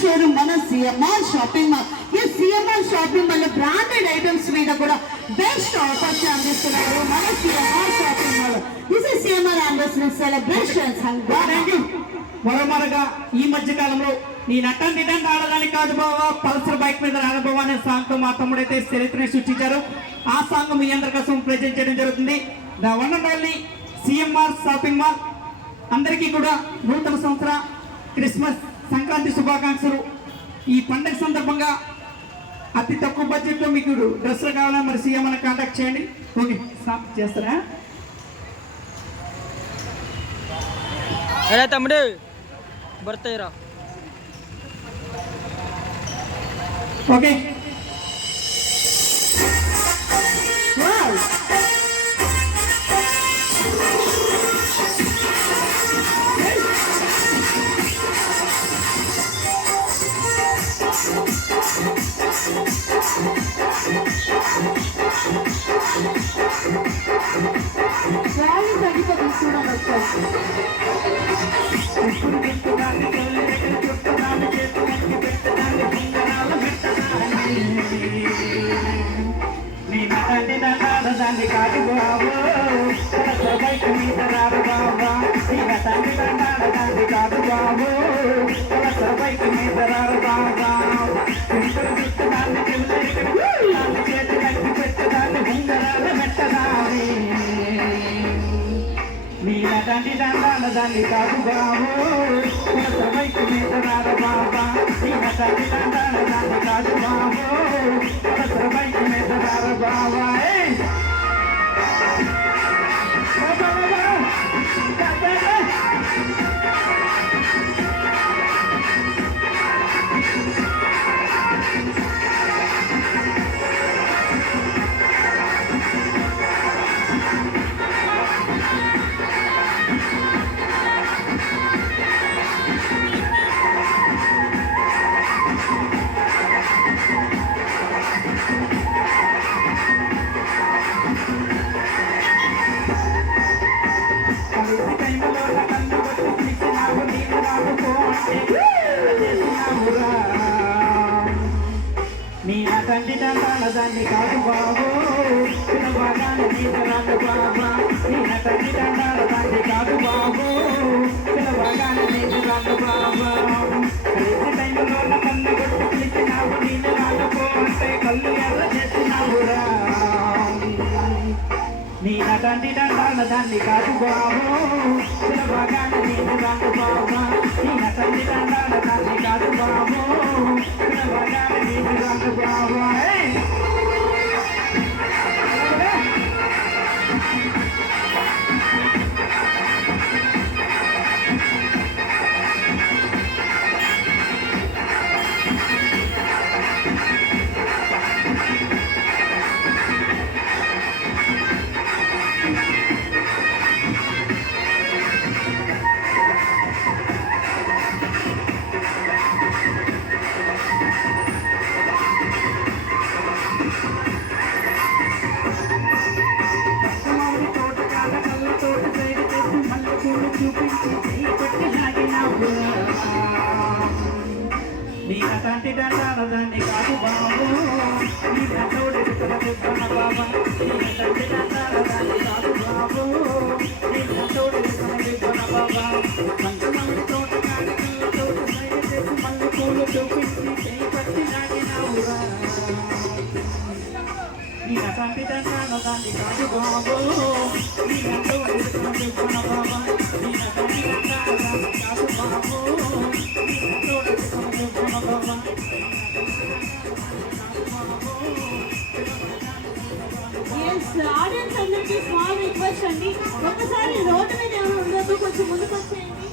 Showroom మన CMR shopping mall. ఈ CMR shopping mall branded items మీద కూడా బెస్ట్ ఆఫర్స్ అందిస్తున్నారు మన CMR shopping mall. This is CMR anniversary celebrations. మరోమరగా ఈ మధ్య కాలంలో నీ నటండి ఆడడానికి కాదు బావా పల్సర్ బైక్ మీద అనుభవం అనే సాంగ్ తో మా తమ్ముడైతే చరిత్రని సృష్టించారు. ఆ సాంగ్ మీ అందరి కోసం ప్రెజెంట్ చేయడం జరుగుతుంది. The one and only CMR shopping mall. అందరికీ కూడా నూతన సంవత్సర క్రిస్మస్ సంక్రాంతి శుభాకాంక్షలు. ఈ పండుగ సందర్భంగా అతి తక్కువ బడ్జెట్లో మీకు డ్రెస్సులు కావాలా మరి సీఎం అని కాంటాక్ట్ చేయండి. ఓకే స్టాప్ చేస్తారా? అరే తమ్ముడు బర్తాయిరా. ఓకే దాన్ని కాదు బాబు బైక్ మీద రాదు బాబా. తండ్రి దాన్ని కాదు బాబు బైక్ మీద రాదు బాబా. దాన్ని చేతి తగ్గి పెట్టదాన్ని ఉంగరాల పెట్టదాన్ని. నీల తండ్రి దాన్ని కాదు బాబు బైక్ మీద రాదు బాబా. నీల తండ్రి దాన్ని కాదు బాబు బైక్ మీద రాదు బాబా. నీ తండ్రి దాన్ని కాదు బాబు పిలవగానే నీకు రాదు బాబా. నీ తండ్రి దాన్ని కాదు బాబు పిలవగానే నీకు రాదు బాబా. కలిసి టైంలో కన్ను కొట్టి పిలిచినావు నేను రాకపోతే కళ్ళు ఎర్ర చేసినావురా. నీ తండ్రి దాన్ని కాదు బాబు పిలవగానే నీకు రాదు బాబా. నీ తండ్రి దాన్ని కాదు బాబు పిలవగానే నీకు రాదు బాబా. నీ తండ్రి దాన్ని కాదు బాబు నీ తోడు చెప్పన బాబా. నీ తండ్రి దాన్ని కాదు బాబు నీ తోడు చెప్పన బాబా. మంచి తోట కాదు తోట సైడ్ చేసి మళ్ళీ పూలు చూపించి చేయి పట్టి లాగినావురా. నీ తండ్రి దాన్ని కాదు బాబు నీ తోడు చెప్పన బాబా. నీ తండ్రి దాన్ని కాదు బాబు ఆడియన్స్ అందరికీ స్మాల్ రిక్వెస్ట్ అండి. ఒకసారి రోడ్డు మీద ఎవరు ఉండదు, కొంచెం ముందుకు వచ్చేయండి.